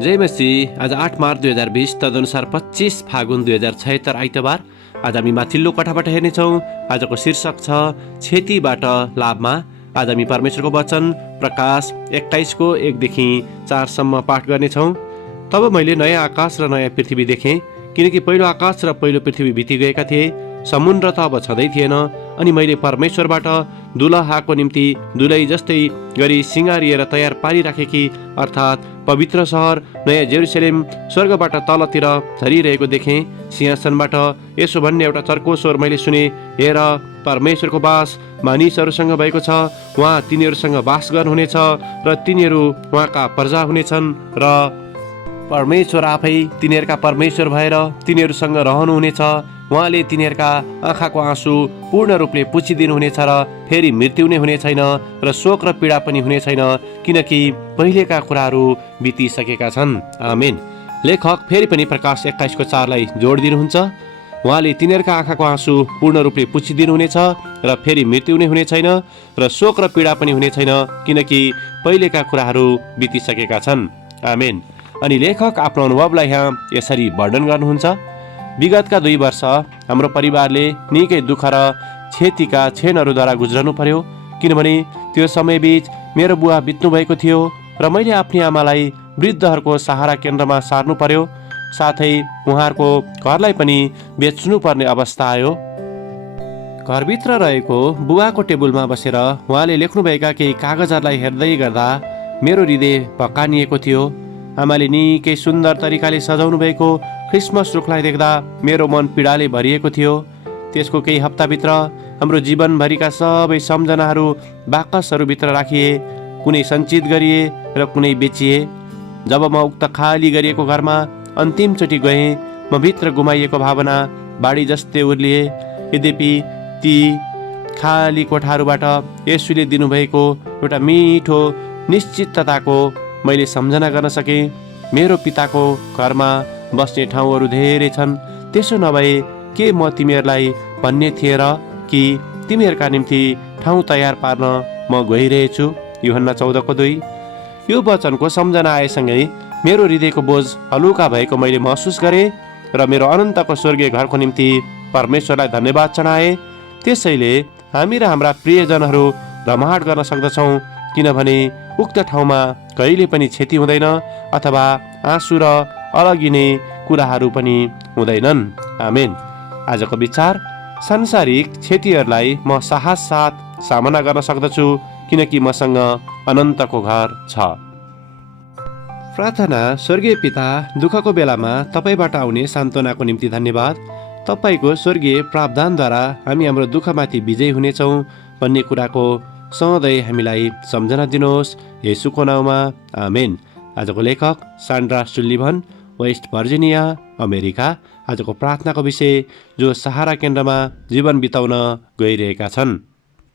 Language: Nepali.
जय मसीह। आज 8 मार्च 2020 तदनुसार 25 फागुन 2076 आइतबार। आज हामी माथिल्लो कथाबाट हेर्नेछौँ। आजको शीर्षक छ क्षतिबाट लाभमा। आज हामी परमेश्वरको वचन प्रकाश 21को 1देखि 4सम्म पाठ गर्नेछौँ। तब मैले नयाँ आकाश र नयाँ पृथ्वी देखेँ, किनकि पहिलो आकाश र पहिलो पृथ्वी बिति गएका थिए, समुद्र त अब छँदै थिएन। अनि मैले परमेश्वरबाट दुलहाको निम्ति दुलै जस्तै गरी सिँगारिएर तयार पारिराखेकी अर्थात् पवित्र सहर नयाँ जेरुसलेम स्वर्गबाट तलतिर झरिरहेको देखेँ। सिंहासनबाट यसो भन्ने एउटा चर्को स्वर मैले सुने, हेर, परमेश्वरको वास मानिसहरूसँग भएको छ, उहाँ तिनीहरूसँग वास गर्नुहुनेछ र तिनीहरू उहाँका प्रजा हुनेछन् र परमेश्वर आफै तिनीहरूका परमेश्वर भएर तिनीहरूसँग रहनुहुनेछ। उहाँले तिनीहरूका आँखाको आँसु पूर्ण रूपले पुछिदिनुहुनेछ र फेरि मृत्यु नै हुने छैन र शोक र पीडा पनि हुने छैन, किनकि पहिलेका कुराहरू बितिसकेका छन्। आमेन। लेखक फेरि पनि प्रकाश 21को 4लाई जोड दिनुहुन्छ। उहाँले तिनीहरूका आँखाको आँसु पूर्ण रूपले पुछिदिनुहुनेछ र फेरि मृत्यु नै हुने छैन र शोक र पीडा पनि हुने छैन, किनकि पहिलेका कुराहरू बितिसकेका छन्। आमेन। अनि लेखक आफ्नो अनुभवलाई यहाँ यसरी वर्णन गर्नुहुन्छ। विगतका 2 वर्ष हाम्रो परिवारले निकै दुःख र क्षतिका क्षणहरूद्वारा गुज्रनु पर्यो, किनभने त्यो समयबीच मेरो बुवा बित्नु भएको थियो र मैले आफ्नी आमालाई वृद्धहरूको सहारा केन्द्रमा सार्नु पर्यो। साथै उहाँहरूको घरलाई पनि बेच्नु पर्ने अवस्था आयो। घरभित्र रहेको बुवाको टेबलमा बसेर उहाँले लेख्नुभएका केही कागजहरूलाई हेर्दै गर्दा मेरो हृदय भकानिएको थियो। आमाले निकै सुन्दर तरिकाले सजाउनु भएको क्रिसमस रुखलाई देख्दा मेरो मन पीडाले भरिएको थियो। त्यसको केही हप्ताभित्र हाम्रो जीवनभरिका सबै सम्झनाहरू बाकसहरूभित्र राखिए, कुनै सञ्चित गरिए र कुनै बेचिए। जब म उक्त खाली गरिएको घरमा अन्तिमचोटि गएँ, म भित्र गुमाइएको भावना बाढी जस्तै उर्लिए। यद्यपि ती खाली कोठाहरूबाट येशूले दिनुभएको एउटा मिठो निश्चितताको मैले सम्झना गर्न सकेँ। मेरो पिताको घरमा बस्ने ठाउँहरू धेरै छन्, त्यसो नभए के म तिमीहरूलाई भन्ने थिएँ र कि तिमीहरूका निम्ति ठाउँ तयार पार्न म गइरहेछु। यूहन्ना 14:2। यो वचनको सम्झना आएसँगै मेरो हृदयको बोझ हलुका भएको मैले महसुस गरेँ र मेरो अनन्तको स्वर्गीय घरको निम्ति परमेश्वरलाई धन्यवाद चढाएँ। त्यसैले हामी र हाम्रा प्रियजनहरू रमाहाट गर्न सक्दछौँ, किनभने उक्त ठाउँमा कहिले पनि क्षति हुँदैन अथवा आँसु र अलगिने कुराहरू पनि हुँदैनन्। आमेन। आजको विचार, सांसारिक क्षतिहरूलाई म साहस साथ सामना गर्न सक्दछु, किनकि मसँग अनन्तको घर छ। प्रार्थना। स्वर्गीय पिता, दुःखको बेलामा तपाईँबाट आउने सान्त्वनाको निम्ति धन्यवाद। तपाईँको स्वर्गीय प्रावधानद्वारा हामी हाम्रो दुःखमाथि विजय हुनेछौँ भन्ने कुराको सधैँ हामीलाई सम्झना दिनुहोस्, येशूको नाउँमा। आमेन। आजको लेखक सान्ड्रा सुल्लिभन, वेस्ट भर्जिनिया, अमेरिका। आजको प्रार्थनाको विषय, जो सहारा केन्द्रमा जीवन बिताउन गइरहेका छन्।